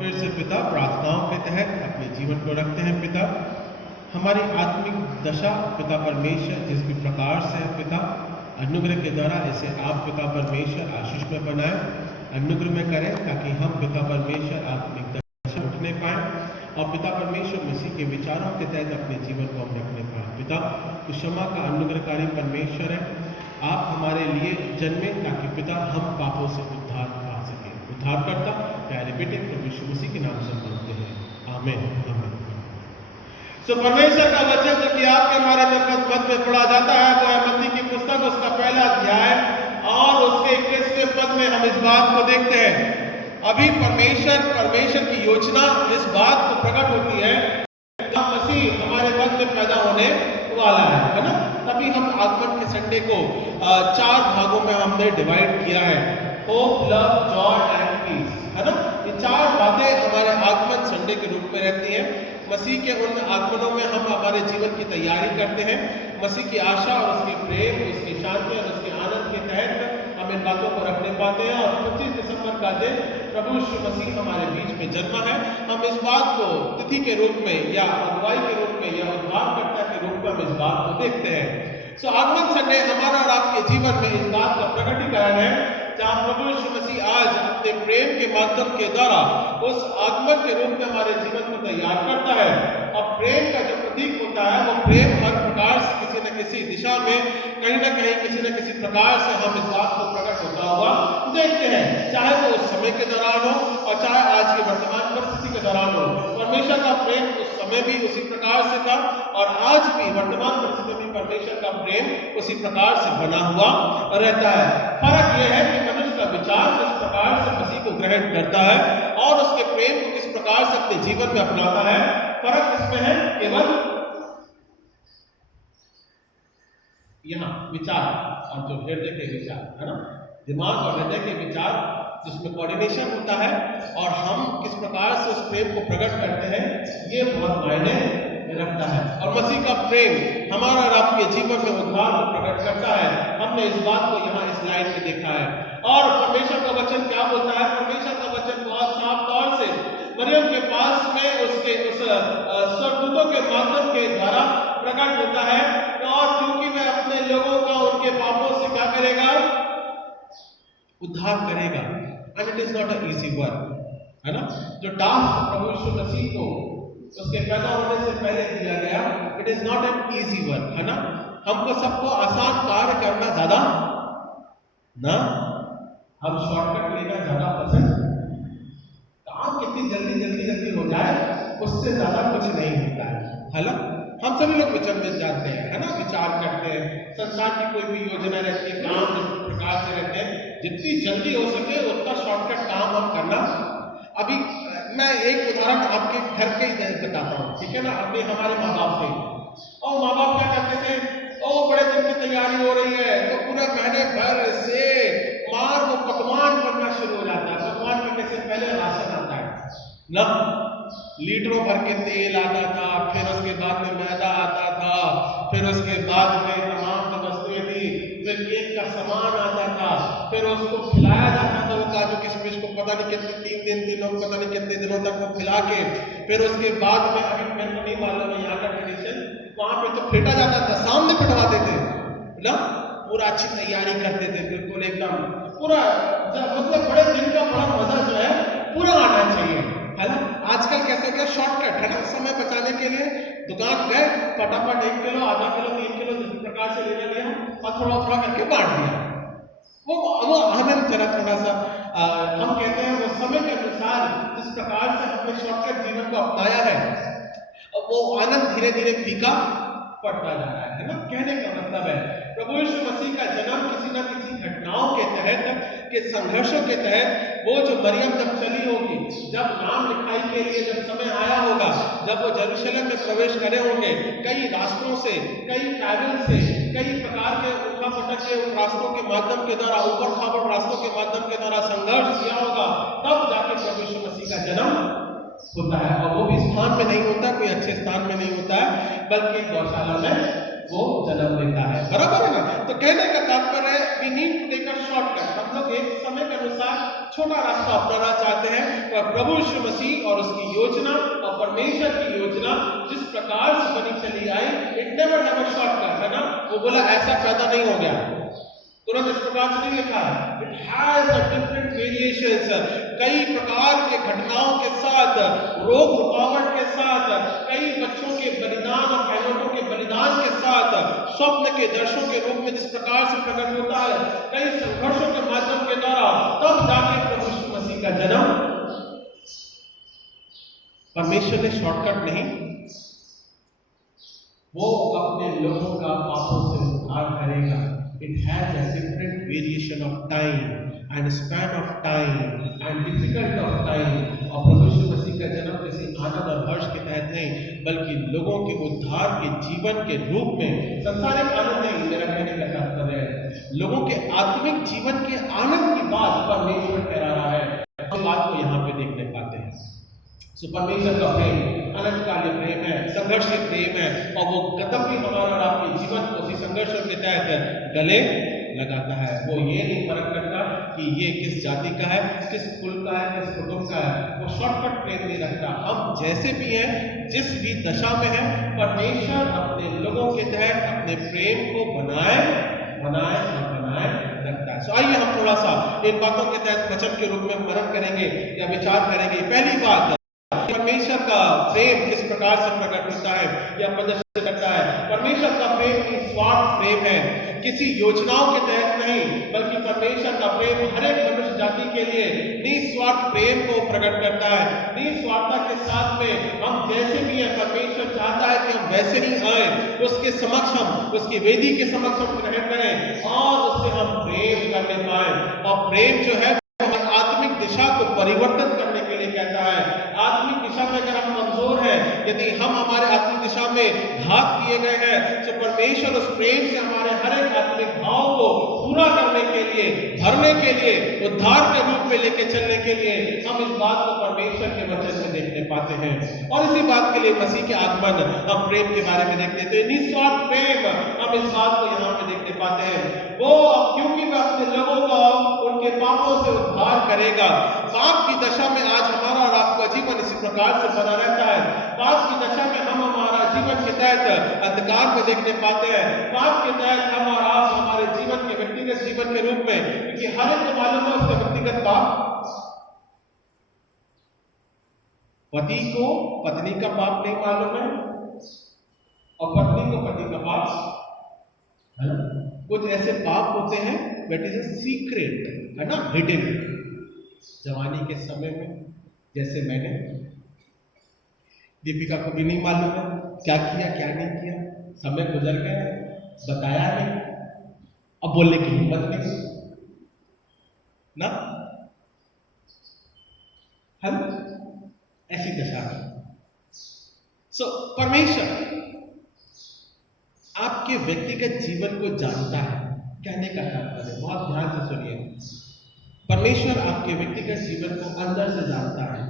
फिर से पिता प्रार्थनाओं के तहत अपने जीवन को रखते हैं। पिता, हमारी आत्मिक दशा पिता परमेश्वर जिस भी प्रकार से है पिता, अनुग्रह के द्वारा इसे आप पिता परमेश्वर आशीष में बनाएं, अनुग्रह में करें, ताकि हम पिता परमेश्वर आत्मिक दशा उठने पाएं और पिता परमेश्वर मसीह के विचारों के तहत अपने जीवन को हम रखने पाएं। पिता, तो क्षमा का अनुग्रहकारी परमेश्वर है, आप हमारे लिए जन्मे ताकि पिता हम पापों से उद्धार पा सकें। उद्धारकर्ता प्यारे बेटे प्रभु यीशु मसीह के नाम से मांगते हैं, आमीन आमीन। परमेश्वर का वचन जो कि आपके हमारे मत में पढ़ा जाता है वो है मत्ती की पुस्तक उसका पहला अध्याय और उसके 21वें पद में हम इस बात को देखते हैं। अभी परमेश्वर की योजना इस बात को प्रकट होती है कि मसीह हमारे मत में पैदा होने वाला है ना। तभी हम आगमन के संडे को 4 भागों में हमने डिवाइड किया है, hope, love, joy and peace, है ना। ये 4 बातें हमारे आगमन संडे के रूप में रहती हैं। मसीह के उन आगमनों में हम हमारे जीवन की तैयारी करते हैं, मसीह की आशा और उसके प्रेम, उसकी शांति और उसके आनंद के तहत हम इन बातों को रखने पाते हैं। और 25 दिसंबर का दिन प्रभु यीशु मसीह हमारे बीच में जन्मा है। हम इस बात को तिथि के रूप में या अगुवाई के रूप में या उद्धारकर्ता के रूप में हम इस बात को देखते हैं। आगमन संडे हमारा और आपके जीवन में इस बात का प्रकटीकरण है, जहाँ प्रभु यीशु मसीह आज अपने प्रेम के माध्यम के द्वारा उस आगमन के रूप में हमारे जीवन को तैयार करता है। और प्रेम का जो प्रतीक होता है वो प्रेम हर प्रकार से किसी न किसी दिशा में कहीं ना कहीं किसी न किसी प्रकार से हम इस बात को प्रकट होता हुआ देखते हैं, चाहे वो उस समय के दौरान हो और चाहे आज की वर्तमान परिस्थिति के दौरान हो। परमेश्वर का प्रेम उस समय भी उसी प्रकार से था और आज भी वर्तमान परिस्थिति में परमेश्वर का प्रेम उसी प्रकार से बना हुआ रहता है। फर्क यह है कि मनुष्य का विचार किस प्रकार से मसीह को ग्रहण करता है और उसके प्रेम को किस प्रकार से अपने जीवन में अपनाता है। फर्क इसमें है केवल यहाँ विचार और जो हृदय के विचार, है ना, दिमाग और हृदय के विचार जिसमें कोऑर्डिनेशन होता है और हम किस प्रकार से उस प्रेम को प्रकट करते हैं, ये बहुत मायने रखता है। और मसीह का प्रेम हमारा और आपके जीवन में उद्धार को प्रकट करता है। हमने इस बात को यहाँ इस लाइन में देखा है। और परमेश्वर का वचन क्या बोलता है? परमेश्वर का वचन बहुत साफ तौर से मरियम के पास में उसके उस स्वर्गदूतों के माध्यम के द्वारा प्रकट होता है। और क्योंकि वह अपने लोगों का उनके पापों से क्या करेगा? उद्धार करेगा। And it is not a easy work, है ना। जो टास्क प्रभु यीशु मसीह को उसके पैदा होने से पहले दिया गया, it is not an easy work, है ना। हमको सबको आसान कार्य करना ज्यादा ना, हम शॉर्टकट लेना ज्यादा पसंद, काम कितनी जल्दी हो जाए उससे ज्यादा कुछ नहीं होता है ना। हम सभी लोग विचार में जाते हैं, है ना, विचार करते हैं, संसार की कोई भी योजना रहती है, काम जिस प्रकार से रहते हैं, जितनी जल्दी हो सके उतना शॉर्टकट काम हम करना। अभी मैं एक उदाहरण आपके घर के ही बताता हूँ, ठीक है ना। अभी हमारे माँ बाप थे और माँ बाप क्या करते थे, ओ बड़े दिन की तैयारी हो रही है तो पूरा महीने भर से मार वो पकवान बनना शुरू हो जाता है। पकवान बनने से पहले राशन आता है ना, लीटरों भर के तेल आता था, फिर उसके बाद में मैदा आता था, फिर उसके बाद में तमाम जो वस्तुएं थी, फिर केक का सामान आता था, फिर उसको खिलाया जाता था। वो काजू किशमिश को पता नहीं कितने 3 दिनों पता नहीं कितने दिनों तक वो खिला के, फिर उसके बाद में अभी मेरे को नहीं मालूम है यहाँ का ट्रेडिशन, वहां पे तो फेंटा जाता था, सामने फिटवाते थे ना, पूरा अच्छी तैयारी करते थे, बिल्कुल एकदम पूरा, मतलब बड़े दिन का बड़ा मजा जो है पूरा आना चाहिए, है ना। आजकल कैसे क्या शॉर्टकट है ना, समय बचाने के लिए दुकान गए, फटाफट 1 किलो, आधा किलो, 3 किलो जिस प्रकार से लेना लिया और थोड़ा थोड़ा करके बांट दिया। वो आनंद जरा थोड़ा सा हम कहते हैं वो समय के अनुसार जिस प्रकार से हमने शॉर्टकट जीवन को अपनाया है, वो आनंद धीरे धीरे फीका पड़ता जा रहा है ना। कहने का मतलब है प्रभु यीशु मसीह का जन्म किसी न किसी घटनाओं के तहत, के संघर्षों के तहत, वो जो मरियम जब चली होगी, जब नाम लिखाई के लिए जब समय आया होगा, जब वो यरूशलेम में प्रवेश करे होंगे, कई रास्तों से, कई ट्रैवल से, कई प्रकार के उठा पटक के उन रास्तों के माध्यम के द्वारा, ऊपर खाबड़ रास्तों के माध्यम के द्वारा संघर्ष किया होगा, तब जाके प्रभु यीशु मसीह का जन्म होता है। और वो भी स्थान में नहीं होता, कोई अच्छे स्थान में नहीं होता है, बल्कि गौशाला में वो जन्म लेता है, बराबर है ना। तो कहने का तात्पर्य we need to take a shortcut. हम लोग एक समय के अनुसार छोटा रास्ता अपनाना चाहते हैं, पर प्रभु यीशु मसीह और उसकी योजना और परमेश्वर की योजना जिस प्रकार से बनी चली आई, it never have a shortcut, है ना। वो बोला ऐसा पैदा नहीं हो गया, तुरंत इस प्रकार से नहीं लिखा है। It has a different variations, कई प्रकार के घटनाओं के साथ, रोग रुकावट के साथ, कई बच्चों के बलिदान और बहनों के बलिदान के साथ, स्वप्न के दर्शनों के रूप में जिस प्रकार से प्रकट होता है, कई संघर्षों के माध्यम के द्वारा, तब जाके प्रभु यीशु मसीह का जन्म। परमेश्वर ने शॉर्टकट नहीं, वो अपने लोगों का पापों से उद्धार करेगा। It has a different variation of time and span of time and difficult of time। और प्रभु यीशु मसीह का जन्म किसी आनंद और हर्ष के तहत नहीं, बल्कि लोगों के उद्धार के जीवन के रूप में, संसारिक आनंद नहीं, मेरा कहने का तात्पर्य है लोगों के आत्मिक जीवन के आनंद की बात परमेश्वर कह रहा है। हम बात को यहाँ पे देखने पाते हैं। सो परमेश्वर का प्रेम अनंतकालीन प्रेम है, संघर्ष के प्रेम है, और वो कदम भी हमारा और आपके जीवन को उसी संघर्षों के तहत गले लगाता है। वो ये नहीं फर्क करता कि ये किस जाति का है, किस कुल का है, किस कुटुंब का है, वो शॉर्टकट प्रेम नहीं रखता। हम जैसे भी हैं, जिस भी दशा में हैं, परमेश्वर अपने लोगों के तहत अपने प्रेम को बनाए रखता है। सो आइए हम थोड़ा सा इन बातों के तहत वचन के रूप में मनन करेंगे या विचार करेंगे। पहली बात, परमेश्वर का प्रेम किस प्रकार से प्रकट होता है या प्रदर्शित करता है। परमेश्वर का प्रेम निस्वार्थ प्रेम है, किसी योजनाओं के तहत नहीं, बल्कि परमेश्वर का प्रेम हर एक मनुष्य जाति के लिए निस्वार्थ प्रेम को प्रकट करता है। निस्वार्थता के साथ में हम जैसे भी हैं, परमेश्वर चाहता है कि हम वैसे ही आए, उसके समक्ष हम, उसकी वेदी के समक्ष हम ग्रहण करें और उससे हम प्रेम करने पाए। और प्रेम जो है आत्मिक दिशा को परिवर्तन करने के लिए कहता है। आत्मिक दिशा में अगर हम कमजोर हैं, यदि हम हमारे आत्मिक दिशा में घात किए गए हैं, तो परमेश्वर उस प्रेम से हमारे हर एक आत्मिक भाव को पूरा करने के लिए, भरने के लिए, उद्धार के रूप में लेके चलने के लिए हम इस बात को परमेश्वर के वचन में देखने पाते हैं। और इसी बात के लिए मसीह के आगमन हम प्रेम के बारे में देखते हैं। तो निस्वार्थ प्रेम हम इस बात को यहाँ पे देखने पाते हैं। वो क्योंकि वह अपने लोगों को उनके पापों से उद्धार करेगा। पाप की दशा में आज हमारा और आपका जीवन इसी प्रकार से बना रहता है। पाप की दशा में हम हमारा जीवन के तहत अंधकार को देखने पाते हैं। पाप के तहत हम और आप हमारे जीवन के व्यक्तिगत जीवन के रूप में, क्योंकि हर एक को मालूम है उसका व्यक्तिगत पाप, पति को पत्नी का पाप नहीं मालूम है और पत्नी को पति का पाप है ना। कुछ ऐसे पाप होते हैं दैट इज अ सीक्रेट, है ना, हिडन। जवानी के समय में जैसे मैंने, दीपिका को भी नहीं मालूम है क्या किया क्या नहीं किया, समय गुजर गया, बताया नहीं, अब बोलने की हिम्मत नहीं ना, है ऐसी दशा है। सो परमेश्वर आपके व्यक्तिगत जीवन को जानता है। कहने का तात्पर्य बहुत ध्यान से सुनिए, परमेश्वर आपके व्यक्तिगत जीवन को अंदर से जानता है।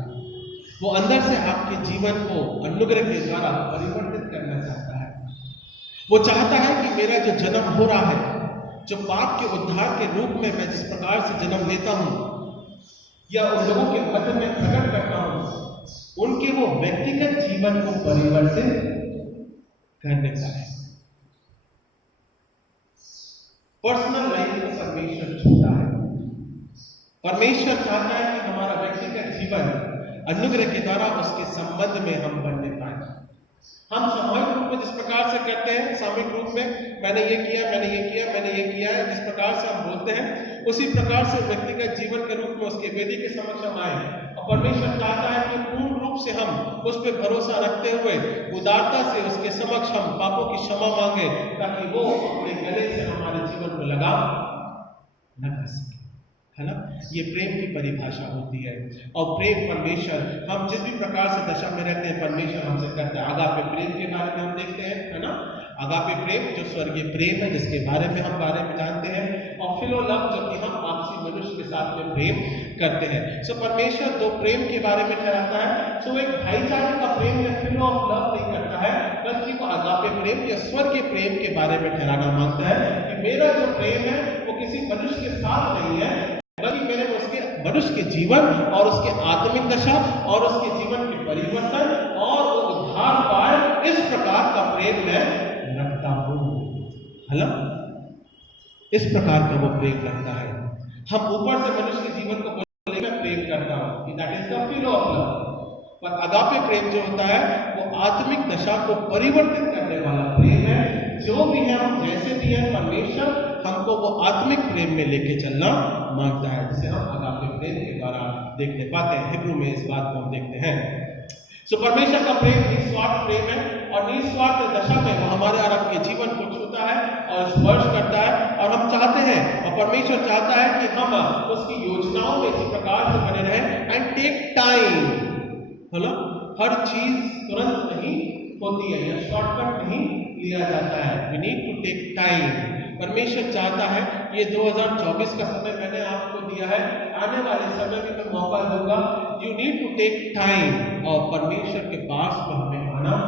वो अंदर से आपके जीवन को अनुग्रह के द्वारा परिवर्तित करना चाहता है। वो चाहता है कि मेरा जो जन्म हो रहा है, जो पाप के उद्धार के रूप में मैं जिस प्रकार से जन्म लेता हूं या उन लोगों के मध्य में प्रकट करता हूं, उनके वो व्यक्तिगत जीवन को परिवर्तित करने का है। पर्सनल लाइफ को परमेश्वर छूता है। परमेश्वर चाहता है कि हमारा व्यक्तिगत जीवन अनुग्रह के द्वारा उसके संबंध में हम बनने पाए। हम सामूहिक रूप में जिस प्रकार से करते हैं, सामूहिक रूप में मैंने ये किया, मैंने ये किया, मैंने ये किया है, जिस प्रकार से हम बोलते हैं, उसी प्रकार से व्यक्तिगत जीवन के रूप में उसके वेदी के समक्ष हम आए। और परमेश्वर चाहता है कि पूर्ण रूप से हम उस पर भरोसा रखते हुए उदारता से उसके समक्ष हम पापों की क्षमा मांगे, ताकि वो अपने गले से हमारे जीवन को लगा न कर सके, है ना। ये प्रेम की परिभाषा होती है। और प्रेम परमेश्वर, हम जिस भी प्रकार से दशा में रहते हैं, परमेश्वर हमसे करता है। आगापे प्रेम के बारे में हम देखते हैं, है ना। आगापे प्रेम जो स्वर्गीय प्रेम है, जिसके बारे में हम जानते हैं। और फिलो लव, जो कि हम आपसी मनुष्य के साथ में प्रेम करते हैं। सो परमेश्वर दो प्रेम के बारे में ठहराता है। सो एक भाईचारे का प्रेम या फिलो ऑफ लव नहीं करता है, बल्कि वो आगापे प्रेम या स्वर्गीय प्रेम के बारे में ठहराना मांगता है कि मेरा जो प्रेम है वो किसी मनुष्य के साथ नहीं है, बल्कि मैंने उसके मनुष्य के जीवन और उसके आत्मिक दशा और उसके जीवन के परिवर्तन और वो उद्धार पाए, इस प्रकार का प्रेम मैं रखता हूं। है ना, इस प्रकार का वो प्रेम रखता है। हम ऊपर से मनुष्य के जीवन को बोले मैं प्रेम करता हूं, that is the फिलो of love. पर अगापे प्रेम जो होता है वो आत्मिक दशा को परिवर्तित करने वाला प्रेम है। जो भी है, हम जैसे भी है, परमेश्वर हमको वो आत्मिक प्रेम में लेके चलना मांगता है, जिसे हम अगापे प्रेम के द्वारा देखने पाते हैं। हिब्रू में इस बात को हम देखते हैं। सो परमेश्वर का प्रेम निस्वार्थ प्रेम है, और निस्वार्थ दशा में वो हमारे और आपके जीवन को छूता है और स्पर्श करता है, और हम चाहते हैं, और परमेश्वर चाहता है कि हम उसकी योजनाओं में इसी प्रकार से बने रहें। एंड टेक टाइम, है ना, हर चीज तुरंत नहीं होती है या शॉर्टकट नहीं लिया जाता है। We need to take time. परमेश्वर चाहता है, ये 2024 का समय मैंने आपको दिया है, आने वाले समय में मैं मौका दूंगा। You need to take time, और परमेश्वर के पास में हमें आना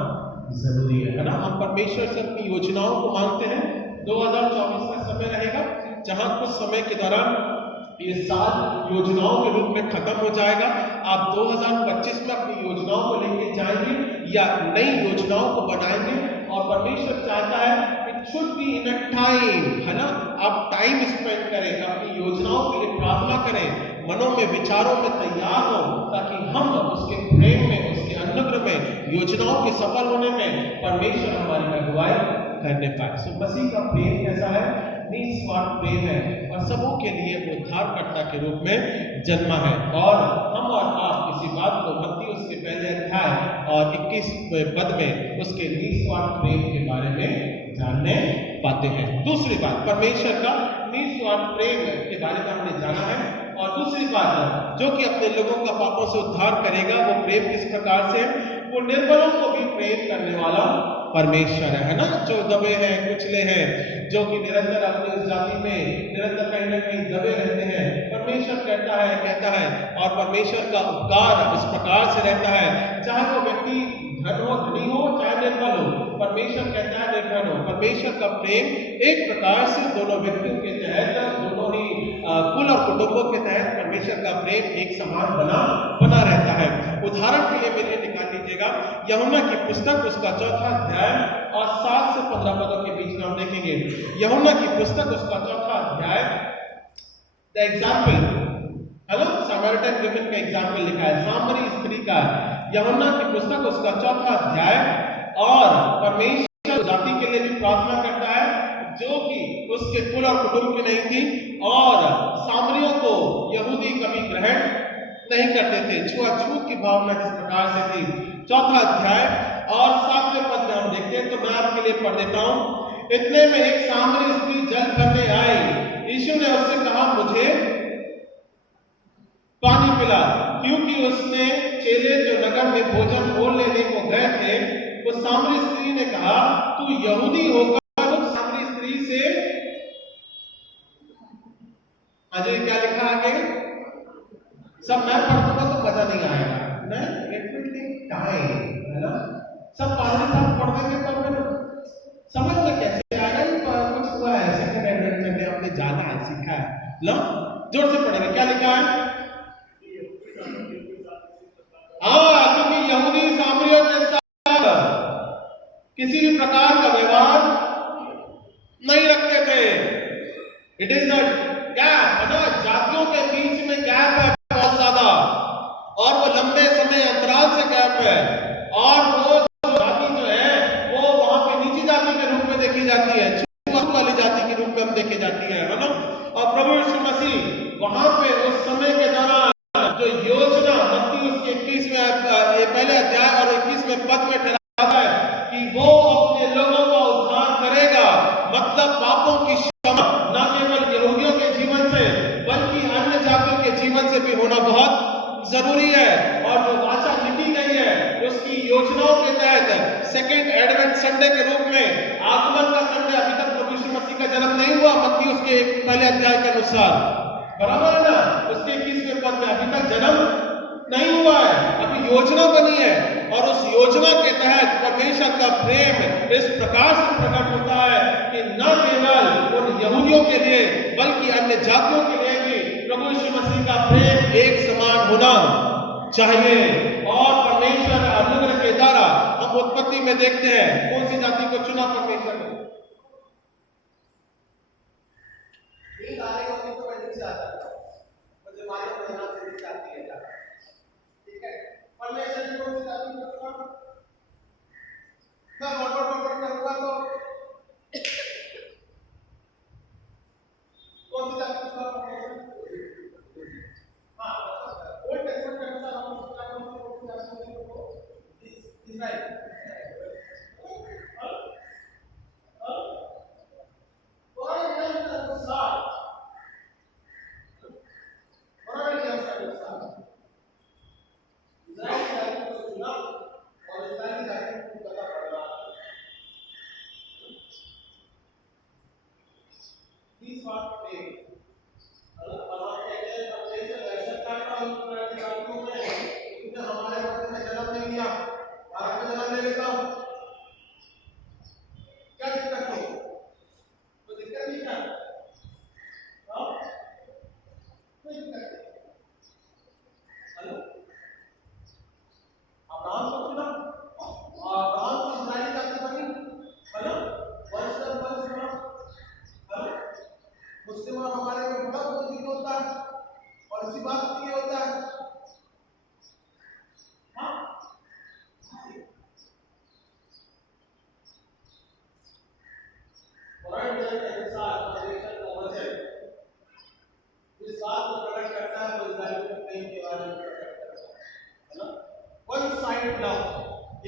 जरूरी है ना। हम परमेश्वर से अपनी योजनाओं को मांगते हैं। 2024 का समय रहेगा जहां कुछ समय के दौरान ये साल योजनाओं के रूप में खत्म हो जाएगा। आप 2025 में अपनी योजनाओं को लेके जाएंगे या नई योजनाओं को बनाएंगे, और परमेश्वर चाहता है it should be in a time, है ना। आप टाइम स्पेंड करें, अपनी योजनाओं के लिए प्रार्थना करें, मनों में विचारों में तैयार हो, ताकि हम उसके प्रेम में, उसके अनुग्रह में, योजनाओं के सफल होने में परमेश्वर हमारी अगुवाई करने पाए। सो मसीह का प्रेम कैसा है? निस्वार्थ प्रेम है, और सबों के लिए उद्धारकर्ता के रूप में जन्मा है। और हम और आप किसी बात को मत्ती उसके पहले अध्याय और 21 पद में उसके निस्वार्थ प्रेम के बारे में जानने पाते हैं। दूसरी बात, परमेश्वर का निस्वार्थ प्रेम के बारे में हमने जाना है। और दूसरी बात, जो कि अपने लोगों का पापों से उद्धार करेगा, वो प्रेम किस प्रकार से? वो निर्बलों को भी प्रेम करने वाला परमेश्वर है ना। जो दबे हैं, कुचले हैं, जो कि निरंतर अपनी उस जाति में निरंतर कहीं ना कहीं दबे रहते हैं, परमेश्वर कहता है, और परमेश्वर का उपकार इस प्रकार से रहता है, चाहे वो व्यक्ति धनी हो चाहे निर्बल हो, परमेश्वर कहता है निर्धन हो। परमेश्वर का प्रेम एक प्रकार से दोनों व्यक्तियों के तहत, दोनों ही कुल और कुटुंबों के तहत परमेश्वर का प्रेम एक समान बना रहता है। उदाहरण के लिए मेरे निकाल लीजिएगा यूहन्ना की पुस्तक, उसका 4वां अध्याय और 7 से 15 पदों के बीच में हम देखेंगे। यूहन्ना की पुस्तक, उसका 4वां अध्याय, द एग्जाम्पल, हेलो, सामरिटन विमेन का एग्जाम्पल लिखा है, सामरी स्त्री का। यूहन्ना की पुस्तक, उसका 4वां अध्याय, और परमेश्वर जाति के लिए भी प्रार्थना करता है जो कि उसके कुल और कुटुंब की नहीं थी, और सामरियों को यहूदी कभी ग्रहण नहीं करते थे। छुआछूत की भावना जिस प्रकार से थी। 4वां अध्याय और 7वें पद में हम देखते हैं, तो मैं आपके लिए पढ़ देता हूं। इतने में एक सामरी स्त्री जल भरने आई। यीशु ने उससे कहा, मुझे पानी पिला, क्योंकि उसने चेले जो नगर में भोजन मोल लेने को गए थे, वो सामरी स्त्री ने कहा, तू यहूदी होकर उस सामरी स्त्री से, अजय क्या लिखा आगे? सब मैं पढ़ूंगा तो मजा नहीं आएगा, नहीं, इट विल टेक टाइम, है ना। सब पादरी साहब पढ़ देंगे तो फिर समझ में कैसे आएगा? कुछ हुआ है, सेकंड एडवेंचर में हमने जाना है, सीखा है। लो, जोर से पढ़ेंगे, क्या लिखा है? क्योंकि यहूदी सामरियों के साथ किसी भी प्रकार का व्यवहार नहीं रखते थे। इट इज अ गैप, है ना, जातियों के बीच में गैप है बहुत ज्यादा, और वो लंबे समय अंतराल से गैप है, और वो जाति जो है वो वहां पे नीची जाति के रूप में देखी जाती है, छूत वाली जाति के रूप में हम देखी जाती है ना। और प्रभु यीशु मसीह वहां पे उस समय के दौरान जो योजना मत्ती उसके 21वें पहले अध्याय और 21वें पद में ठहराता है कि वो अपने लोगों का उद्धार करेगा, मतलब पापों की क्षमा न केवल यहूदियों के जीवन से बल्कि अन्य जातियों के जीवन से भी होना बहुत जरूरी है। और जो वाचा लिखी गई है उसकी योजनाओं के तहत सेकेंड एडवेंट संडे के रूप में, आगमन का संडे, अभी तक प्रभु यीशु मसीह का जन्म नहीं हुआ मत्ती उसके पहले अध्याय के अनुसार, बराबर है ना। उसके 21वें पद में अभी तक जन्म नहीं हुआ है, अभी योजना बनी है, और उस योजना के तहत परमेश्वर का प्रेम इस प्रकार से प्रकट होता है कि न केवल उन यहूदियों के लिए बल्कि अन्य जातियों के लिए भी प्रभु यीशु मसीह का प्रेम एक समान होना चाहिए। और परमेश्वर अनुग्रह के द्वारा हम उत्पत्ति में देखते हैं कौन सी जाति को चुना परमेश्वर ने। ठीक है, परमेश्वर ने कौन सी जाति को चुना? मैं बड़बड़ करूंगा तो कौन सी जाति को चुना? हाँ, ओल्ड टेस्टमेंट के अनुसार हम कौन सी जाति को इस्राएल।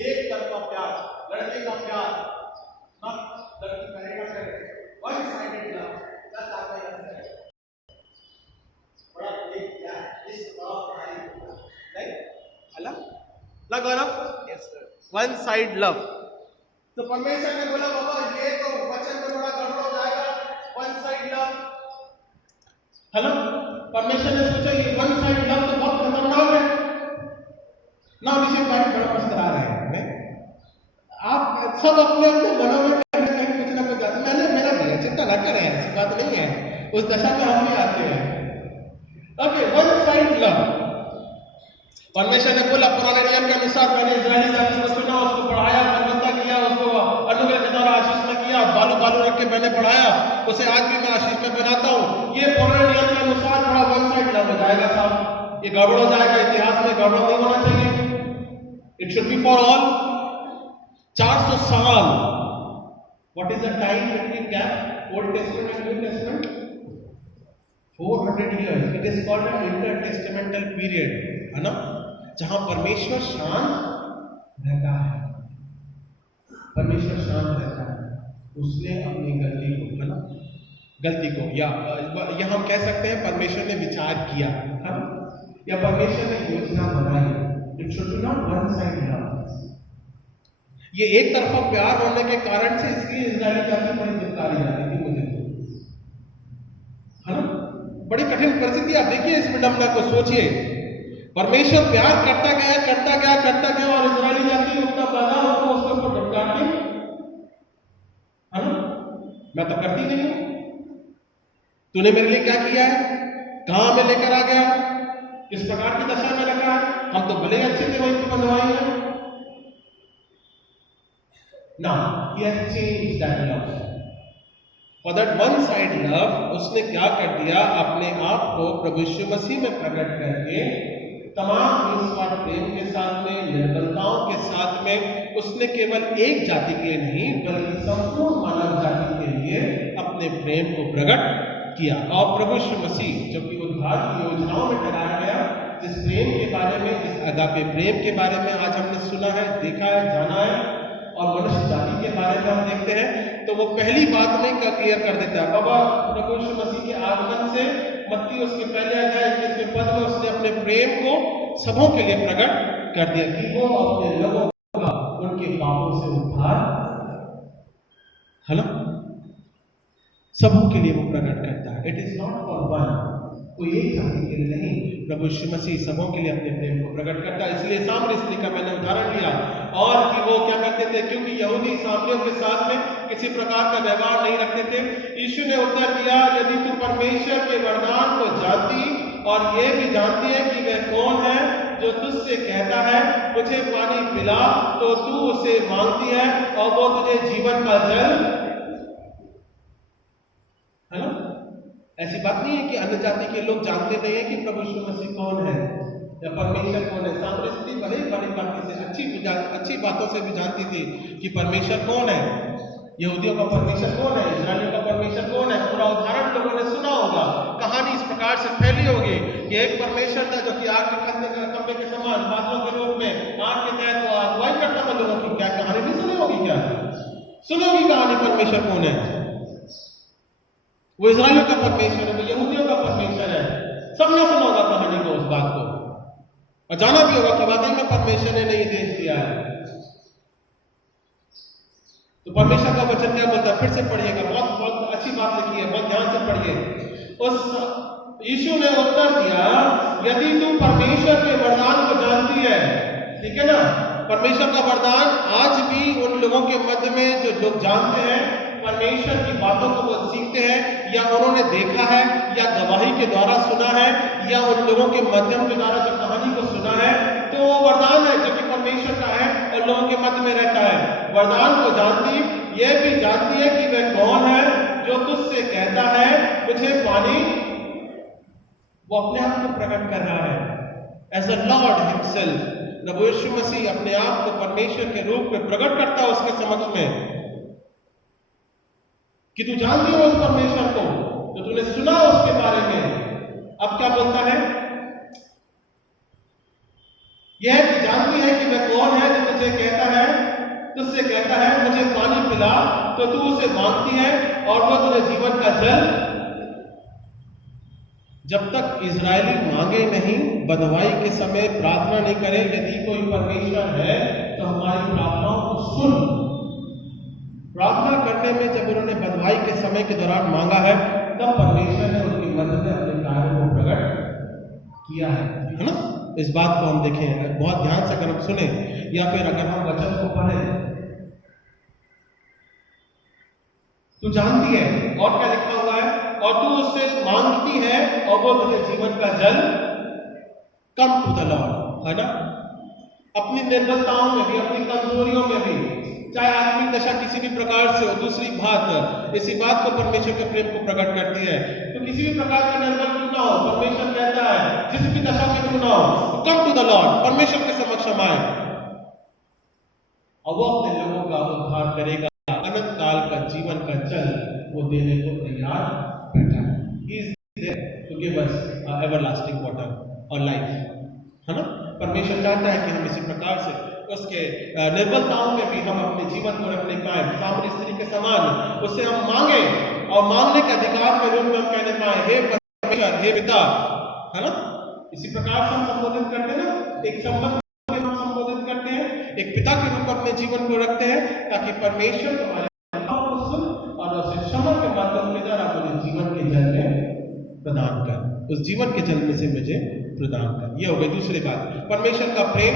एक तरफा प्यार, लड़के का प्यार, ना लड़की करेगा करे, वन साइडेड लव, क्या चाहता है बड़ा एक क्या इस बात भाई राइट अलग लग Gaurav yes sir one side love. तो परमेश्वर ने बोला बाबा ये तो वचन में बड़ा गड़बड़ हो जाएगा, वन साइड लव। हेलो, परमेश्वर ने सोचा ये वन साइड लव तो बहुत खतरनाक है ना, विषय भाई बड़ा मस्करा रहे हैं। आप सब अपने अपने मनों में कहीं ना कहीं कुछ ना कुछ जाते, मैंने मेरा भी है, चिंता ना करें, ऐसी बात नहीं है, उस दशा में हम भी आते हैं। Okay, one side love. परमेश्वर ने बोला पुराने नियम के अनुसार मैंने इजरायली जाति को चुना, उसको पढ़ाया, बलवत्ता किया, उसको अनुग्रह के द्वारा आशीष में किया, बालू बालू रख के मैंने पढ़ाया, उसे आज भी मैं आशीष में बनाता हूँ। ये पुराने नियम के अनुसार थोड़ा वन साइड लव हो जाएगा साहब, ये गड़बड़ हो जाएगा, इतिहास में गड़बड़ नहीं होना चाहिए। It should be for all. 400 साल, what is the time between gap old testament and new testament? 400 years. It is called an intertestamental period, है ना, जहां परमेश्वर शांत रहता है, परमेश्वर शांत रहता है, उसने अपनी गलती को, है ना, गलती को या हम कह सकते हैं परमेश्वर ने विचार किया, है ना, या परमेश्वर ने योजना बनाई। It should B not one side love. ये एक तरफा प्यार होने के कारण से इसलिए इजरायली जाति बड़ी दुखकारी जाती थी मुझे, है ना, बड़ी कठिन परिस्थिति। आप देखिए इस विडंबना को, सोचिए, परमेश्वर प्यार करता गया और इजरायली जाति उतना पैदा होगा उसके ऊपर झटकाती, है ना, मैं तो करती नहीं हूं, तूने मेरे लिए क्या किया है, कहां में लेकर आ गया, इस प्रकार की दशा में लगा, हम तो भले अच्छे थे वही तो बनवाई है। Now, he has changed that love. For that one-side love, उसने क्या कर दिया, अपने आप को प्रभु यीशु मसीह में प्रकट करके तमाम निस्वार्थ प्रेम के साथ में, निर्बलताओं के साथ में, उसने केवल एक जाति के लिए नहीं बल्कि संपूर्ण मानव जाति के लिए अपने प्रेम को प्रकट किया। और प्रभु यीशु मसीह जो कि उद्धार की योजनाओं में ठहराया गया, जिस प्रेम के बारे में, जिस अगापे प्रेम के बारे में आज हमने सुना है, देखा है, जाना है, और मनुष्य जाति के बारे में हम देखते हैं, तो वो पहली बात में क्या क्लियर कर देता है। बाबा प्रभु यीशु मसीह के आगमन से मत्ती उसके पहले अध्याय 21वें पद में उसने अपने प्रेम को सबों के लिए प्रकट कर दिया कि वो अपने लोगों का उनके पापों से उद्धार, है ना, सबों के लिए वो प्रकट करता है। It is not for one, कोई एक जाति के लिए नहीं, प्रभु यीशु मसीह सबों के लिए अपने प्रेम को प्रकट करता है। इसलिए सामरी स्त्री का मैंने उदाहरण लिया, और कि वो क्या करते थे, क्योंकि यहूदी सामरियों के साथ में किसी प्रकार का व्यवहार नहीं रखते थे। यीशु ने उत्तर दिया, यदि तू परमेश्वर के वरदान को जानती और ये भी जानती है कि वह कौन है जो तुझसे कहता है मुझे पानी पिला, तो तू उसे मांगती है और वो तुझे जीवन का जल, है ना। ऐसी बात नहीं है कि अन्य जाति के लोग जानते नहीं है कि प्रभु यीशु मसीह कौन है या परमेश्वर कौन है। सामने स्थिति भले बड़ी बातें से अच्छी बातों से भी जानती थी कि परमेश्वर कौन है, यहूदियों का परमेश्वर कौन है, इस्राएलियों का परमेश्वर कौन है। पूरा उदाहरण लोगों ने सुना होगा, कहानी इस प्रकार से फैली होगी कि एक परमेश्वर था जो कि आग के खंभे के समान बादलों के रूप में आग के तहत वो अगुवाई करता था लोगों की। क्या कहानी नहीं सुनी होगी? क्या सुनी होगी कहानी? परमेश्वर कौन है? वो इस्राएलियों का परमेश्वर है, वो यहूदियों का परमेश्वर है। सबने सुना होगा कहानी को, उस बात को, और जाना भी होगा कि वाकई में परमेश्वर ने नहीं देश दिया है। तो परमेश्वर का वचन क्या बोलता है? फिर से पढ़िएगा, बहुत अच्छी बात लिखी है, बहुत ध्यान से पढ़िए। उस यीशु ने उत्तर दिया, यदि तू परमेश्वर के वरदान को जानती है, ठीक है ना। परमेश्वर का वरदान आज भी उन लोगों के मध्य में जो लोग जानते हैं, परमेश्वर की बातों को वो सीखते हैं, या उन्होंने देखा है, या गवाही के द्वारा सुना है, या उन लोगों के माध्यम के द्वारा जो कहानी को सुना है, तो वो वरदान है जो कि परमेश्वर का है और लोगों के मध्य में रहता है। वरदान को जानती, ये भी जानती है कि वह कौन है जो तुझसे कहता है मुझे पानी, वो अपने आप को प्रकट कर रहा है एज अ लॉर्ड हिमसेल्फ। प्रभु यीशु मसीह अपने आप को परमेश्वर के रूप में प्रकट करता है उसके समक्ष में, कि तू जानती हो उस परमेश्वर को, तो तूने सुना उसके बारे में। अब क्या बोलता है? यह भी जानती है कि वह कौन है जो तुझे कहता है, तुझसे कहता है मुझे पानी पिला, तो तू उसे मांगती है और वह तुझे जीवन का जल। जब तक इजरायली मांगे नहीं, बंधुआई के समय प्रार्थना नहीं करे, यदि कोई परमेश्वर है तो हमारी प्रार्थनाओं को सुन। प्रार्थना करने में जब उन्होंने बंधुआई के समय के दौरान मांगा है, तब परमेश्वर ने उनके मन में अपने कार्य को प्रकट किया है ना। इस बात को हम देखें बहुत ध्यान से, अगर हम सुने या फिर अगर हम वचन को पढ़ें। तू जानती है, और क्या लिखा हुआ है, और तू उससे मांगती है और वो तुझे जीवन का जल। कम टू द लॉर्ड, है ना। अपनी निर्बलताओं में भी, अपनी कमजोरियों में भी, चाहे आत्मिक दशा किसी भी प्रकार से हो। दूसरी बात, इसी बात को परमेश्वर के प्रेम को प्रकट करती है। तो किसी भी प्रकार का निर्बल क्यों ना हो, परमेश्वर कहता है जिस भी दशा में क्यों ना हो, कम टू द लॉर्ड, परमेश्वर के समक्ष आए और वो अपने लोगों का उद्धार करेगा। अनंत काल का जीवन का जल वो देने को तैयार बैठा है। He is there to give us everlasting water और लाइफ, है ना। परमेश्वर चाहता है कि हम इसी प्रकार से उसके निर्बलताओं में भी हम अपने जीवन को रखने पाए, सामरी स्त्री के समान उससे हम मांगे और मांगने के अधिकार के रूप में हम कहने पाए, हे परमेश्वर, हे पिता, है ना। इसी प्रकार से हम संबोधित करते हैं ना, एक संबंध में हम संबोधित करते हैं, एक पिता के रूप में अपने जीवन को रखते हैं, ताकि परमेश्वर तुम्हारे को सुन और उसे क्षमा के माध्यम के द्वारा मुझे जीवन के जल में प्रदान कर, उस जीवन के जल में से मुझे प्रदान कर। ये हो गई दूसरी बात, परमेश्वर का प्रेम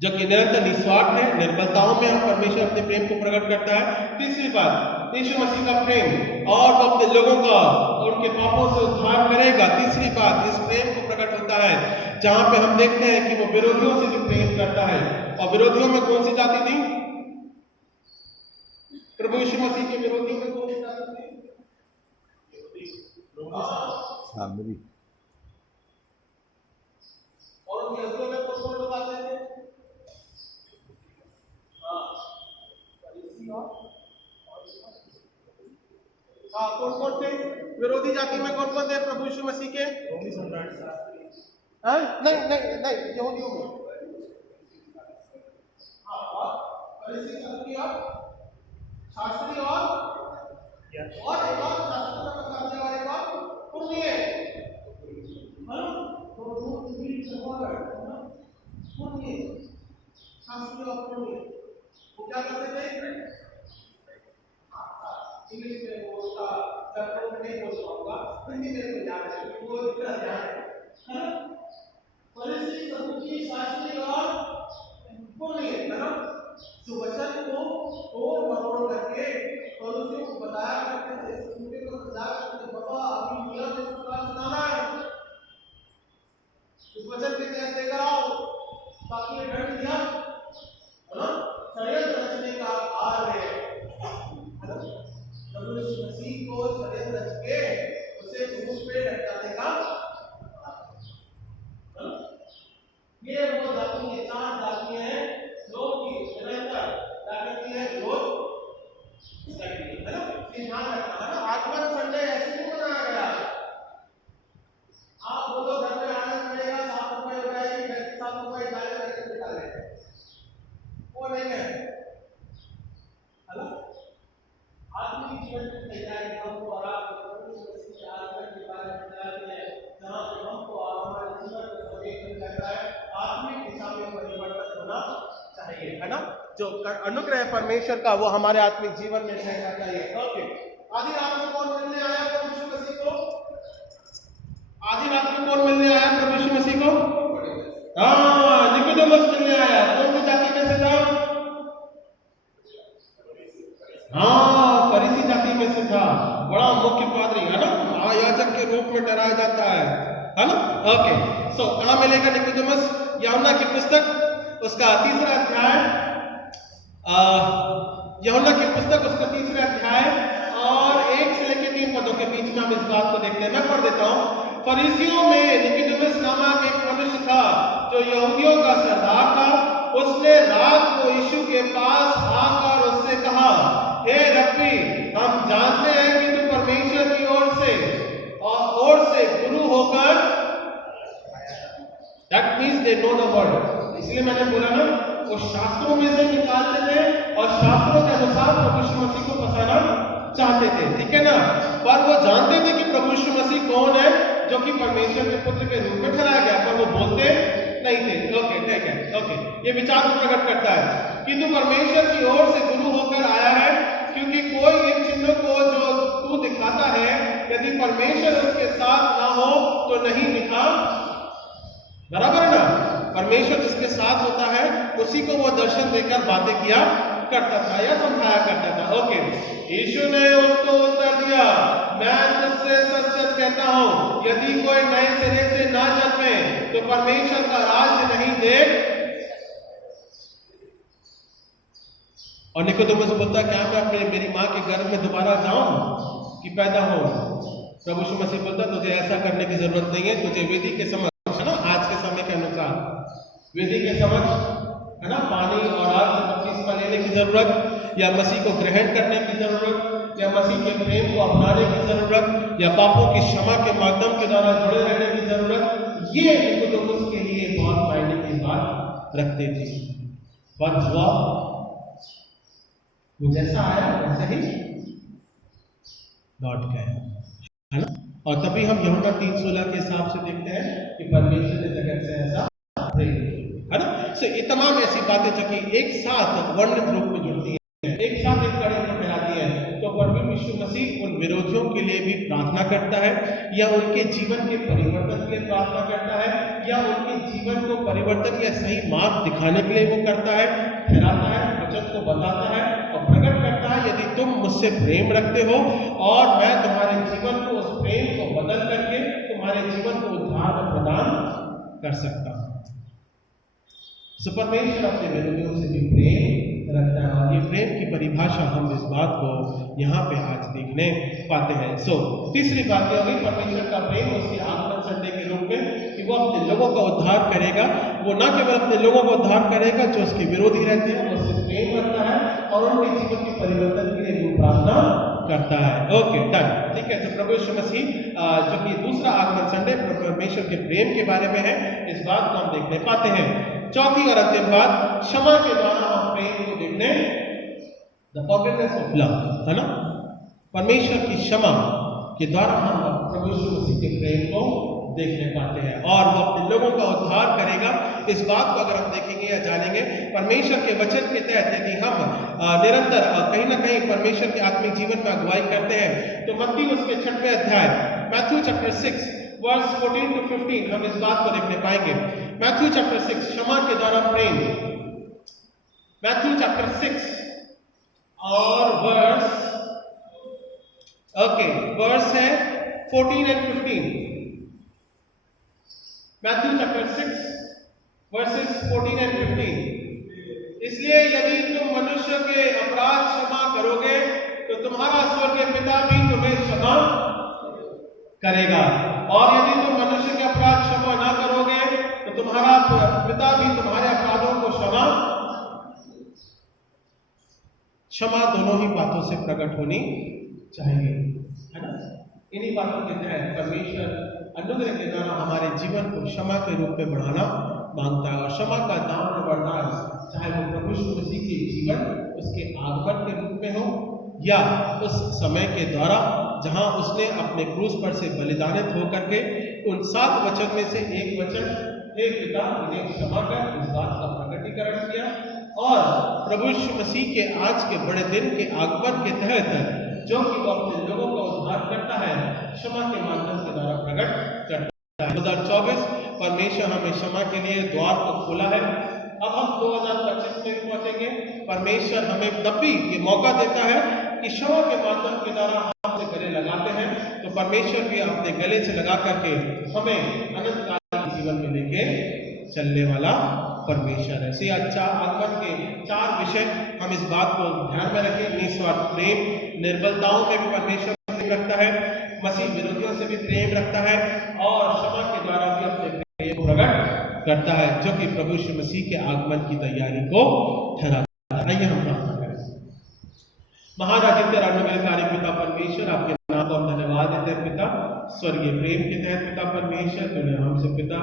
जो कि निरंतर निस्वार्थ है। निर्बलताओं में हम परमेश्वर अपने प्रेम को प्रकट करता है। तीसरी बात, यीशु मसीह का प्रेम, और वो अपने लोगों का उनके पापों से उद्धार करेगा। तीसरी बात, इस प्रेम को प्रकट होता है जहां पे हम देखते हैं कि वो विरोधियों से भी प्रेम करता है। और विरोधियों में कौन सी जाति थी? प्रभु यीशु मसीह के विरोधियों में कौन सी जाति थी? और उनके हृदयों में कौन लोग आते थे? कौन कौन थे विरोधी जाति में? कौन कौन थे प्रभु यीशु मसीह के? नहीं नहीं नहीं, यहूदियों में। शास्त्री और एक और शास्त्री का बताने वाले का पुण्य, शास्त्री और पुण्य वो क्या करते थे? इंग्लिश में वो उसका शब्दों में नहीं बोल पाऊंगा, हिंदी में तो याद है क्योंकि वो इतना ध्यान है। फरीसी, सदूकी, शास्त्री और पुण्य, है इस मुद्दे को समझा करके बाबा अभी नियम इस प्रकार सुनाना है, इस वचन के तहत लेकर आओ ताकि ये डर दिया है ना षड्यंत्र रचने का आ रहे है ना प्रभु यीशु मसीह को षड्यंत्र रच के उसे क्रूस पे लटकाने का ये वो जाति ये चार जातियां हैं जो कि निरंतर क्या करती है विरोध करती है ना, ये ध्यान रखना है ना। आगमन संडे ऐसे नहीं बनाया गया, आप बोलो घर में आनंद पड़ेगा, साफ सफाई हो जाएगी, घर की साफ सफाई गाय करके बिठा लेंगे, वो नहीं है ना। आत्मिक जीवन की तैयारी हमको और आपको प्रभु यीशु मसीह के आगमन के बारे में बताती है, जहां पे हमको और हमारे जीवन में परिवर्तन करना है, आत्मिक दिशा में परिवर्तन होना चाहिए है ना। जो अनुग्रह परमेश्वर का वो हमारे आत्मिक जीवन में रहना चाहिए। ओके, आधी रात में कौन मिलने आया प्रभु यीशु मसीह को? आधी रात में कौन मिलने आया प्रभु यीशु मसीह को? हाँ, निकोदेमुस मिलने आया। कौन सी जाति में से था? हाँ, फरीसी जाति में से था, बड़ा मुख्य पादरी है ना, महायाजक के रूप में ठहराया जाता है ना। ओके, सो कहाँ मिलेगा निकोदेमुस? यूहन्ना की पुस्तक उसका तीसरा अध्याय, यूहन्ना की पुस्तक उसका तीसरा अध्याय और 1 से लेकर 3 पदों के बीच में हम इस बात को देखते हैं। मैं पढ़ देता हूँ। फरीसियों में निकोदेमुस नामक एक मनुष्य था जो यहूदियों का सरदार था। उसने रात को यीशु के पास आकर उससे कहा, हे रब्बी, हम जानते हैं कि तू परमेश्वर की ओर से गुरु होकर, that means they know the word, इसलिए मैंने बोला ना वो शास्त्रों में से निकालते थे और शास्त्रों के अनुसार प्रभु यीशु मसीह को फंसाना चाहते थे, ठीक है ना। पर वो जानते थे कि प्रभु यीशु मसीह कौन है, जो कि परमेश्वर के पुत्र के रूप में ठहराया गया, पर वो बोलते नहीं थे। ओके, ठीक है। ओके, ये विचार को प्रकट करता है कि तू परमेश्वर की ओर से गुरु होकर आया है, क्योंकि कोई इन चिन्हों को जो तू दिखाता है, यदि परमेश्वर उसके साथ ना हो तो नहीं दिखा। बराबर है ना। परमेश्वर जिसके साथ होता है उसी को वो दर्शन देकर बातें किया करता था या समझाया करता था। ओके, यीशु ने उसको उत्तर दिया, मैं तुझसे सच सच कहता हूं, यदि कोई नए सिरे से ना जन्मे तो परमेश्वर का राज्य नहीं देख। और निकोदेमुस बोलता, क्या मैं अपने मेरी माँ के गर्भ में दोबारा जाऊं कि पैदा हो? प्रभु यीशु मसीह बोलता, तुझे ऐसा करने की जरूरत नहीं है, तुझे वेदी के समझ है ना, आज के समय के अनुसार वेदी के समझ है ना, पानी और आग से बपतिस्मा लेने की जरूरत, या मसीह को ग्रहण करने की जरूरत, या मसीह के प्रेम को अपनाने की जरूरत, या पापों की क्षमा के माध्यम के द्वारा जुड़े रहने की जरूरत, ये निकोदेमुस के लिए बहुत मायने की बात रखते थे। पर हुआ वो जैसा आया वैसा ही लौट गया है ना। और तभी हम यूहन्ना 3:16 के हिसाब से देखते हैं कि परमेश्वर ने जगत से ऐसा है ना। सो ये तमाम ऐसी बातें जो कि एक साथ वर्णित रूप में जुड़ती हैं, एक साथ एक कड़ी में फैलाती हैं। तो प्रभु यीशु मसीह उन विरोधियों के लिए भी प्रार्थना करता है, या उनके जीवन के परिवर्तन के लिए प्रार्थना करता है, या उनके जीवन को परिवर्तन या सही मार्ग दिखाने के लिए वो करता है, ठहराता है, वचन को बताता है और प्रकट करता है, यदि तुम मुझसे प्रेम रखते हो और मैं तुम्हारे जीवन को उस प्रेम को बदल करके तुम्हारे जीवन को उद्धार प्रदान कर सकता हूं। परमेश्वर अपने विरोधियों से भी प्रेम रखता है, और ये प्रेम की परिभाषा हम इस बात को यहाँ पे आज देखने पाते हैं। तीसरी बात यह हुई परमेश्वर का प्रेम उसके आगमन संडे के रूप में, कि वो अपने लोगों का उद्धार करेगा। वो न केवल अपने लोगों का उद्धार करेगा जो उसके विरोधी रहते हैं, वो उससे प्रेम रखता है और उनके जीवन के परिवर्तन के लिए वो प्रार्थना करता है। ओके, डन, ठीक है। तो प्रभु यीशु मसीह जो कि दूसरा आगमन संडे परमेश्वर के प्रेम के बारे में है, इस बात को हम देखने पाते हैं। चौथी और अंतिम बात, क्षमा के द्वारा हम प्रेम को देखने, द फॉरगिवनेस ऑफ लव, है ना। परमेश्वर की क्षमा के द्वारा हम प्रभु यीशु मसीह के प्रेम को देखने पाते हैं, और वो अपने लोगों का उद्धार करेगा। इस बात को अगर हम देखेंगे या जानेंगे, परमेश्वर के वचन के तहत यदि हम निरंतर कहीं ना कहीं परमेश्वर के आत्मिक जीवन में अगुवाई करते हैं, तो मत्ती उसके 6वें अध्याय, मैथ्यू चैप्टर 6 वर्स 14 to 15 हम इस बात को देखने पाएंगे। मैथ्यू चैप्टर 6, क्षमा के द्वारा प्रेम। मैथ्यू चैप्टर 6 और वर्स ओके, वर्स है 14 and 15, Matthew chapter 6 versus 14 and 15। इसलिए यदि तुम मनुष्य के अपराध क्षमा करोगे तो तुम्हारा स्वर्गीय पिता भी तुम्हें क्षमा करेगा, और यदि तुम मनुष्य के अपराध क्षमा ना करोगे तो तुम्हारा पिता भी तुम्हारे अपराधों को क्षमा दोनों ही बातों से प्रकट होनी चाहिए, है ना। इन्हीं बातों के तहत परमेश्वर अनुग्रह के द्वारा हमारे जीवन को क्षमा के रूप में बढ़ाना मांगता है, और क्षमा का दाम और वरदान चाहे वो प्रभु यीशु मसीह के जीवन उसके आगमन के रूप में हो या उस समय के द्वारा जहां उसने अपने क्रूस पर से बलिदानित होकर के उन 7 वचन में से एक वचन, हे पिता इन्हें क्षमा कर, इस बात का प्रकटीकरण किया, और प्रभु यीशु मसीह के आज के बड़े दिन के आगमन के तहत जो कि वो अपने लोगों का उद्धार करता है क्षमा के माध्यम के द्वारा प्रकट करता है। 2024 परमेश्वर हमें क्षमा के लिए द्वार को खोला है। अब हम 2025 में पहुंचेंगे। परमेश्वर हमें तब भी ये मौका देता है कि क्षमा के माध्यम के द्वारा हम अपने गले लगाते हैं, तो परमेश्वर भी अपने गले से लगा करके हमें अनंत काल के जीवन में लेके चलने वाला परमेश्वर है। अच्छा आगमन के 4 विषय हम इस बात को ध्यान में रखें। निस्वार्थ प्रेम, निर्बलताओं में भी परमेश्वर प्रेम रखता है, मसीह विरोधियों से भी प्रेम रखता है, और क्षमा के द्वारा भी अपने प्रेम को प्रकट करता है, जो कि प्रभु यीशु मसीह के आगमन की तैयारी को ठहराता है। आइए हम प्रार्थना करें। महाराजित्य राजनगरकारी पिता परमेश्वर, आपके नाम को हम धन्यवाद देते हैं पिता, स्वर्गीय प्रेम के तहत पिता परमेश्वर तूने हमसे पिता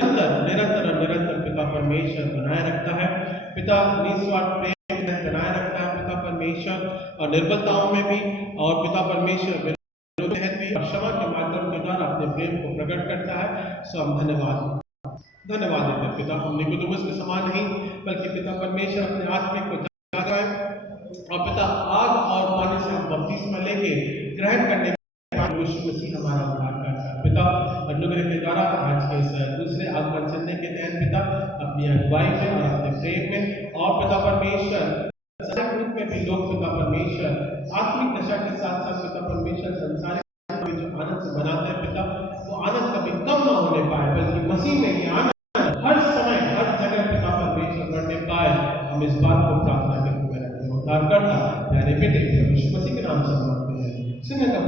निरंतर पिता परमेश्वर बनाए रखता है, पिता निस्वार्थ प्रेम बनाए रखता है पिता परमेश्वर, और निर्बलताओं में भी, और पिता परमेश्वर क्षमा के माध्यम के द्वारा अपने प्रेम को प्रकट करता है। सो हम धन्यवाद देते हैं पिता, हम निकोदेमुस के समान नहीं बल्कि पिता परमेश्वर अपने आत्मिक को जागा है, और पिता आग और पानी से हम बपतिस्मा लेके ग्रहण करने के बाद यीशु मसीह हमारा उद्धार करता है पिता। अनुग्रह के द्वारा आज के इस दूसरे आगमन संडे के तहत पिता अपनी अगुवाई में और अपने प्रेम में, और पिता परमेश्वर रूप में भी लोग पिता परमेश्वर आत्मिक दशा के साथ साथ पिता परमेश्वर संसारिक जो आनंद से बनाते हैं पिता, वो आनंद कभी कम ना होने पाए, बल्कि मसीह में ही आनंद हर समय हर जगह पिता परमेश्वर बढ़ने पाए। हम इस बात को प्रार्थना करते हैं, उद्धार करता प्यारे बेटे यीशु मसीह के नाम से मांगते हैं, सुनने का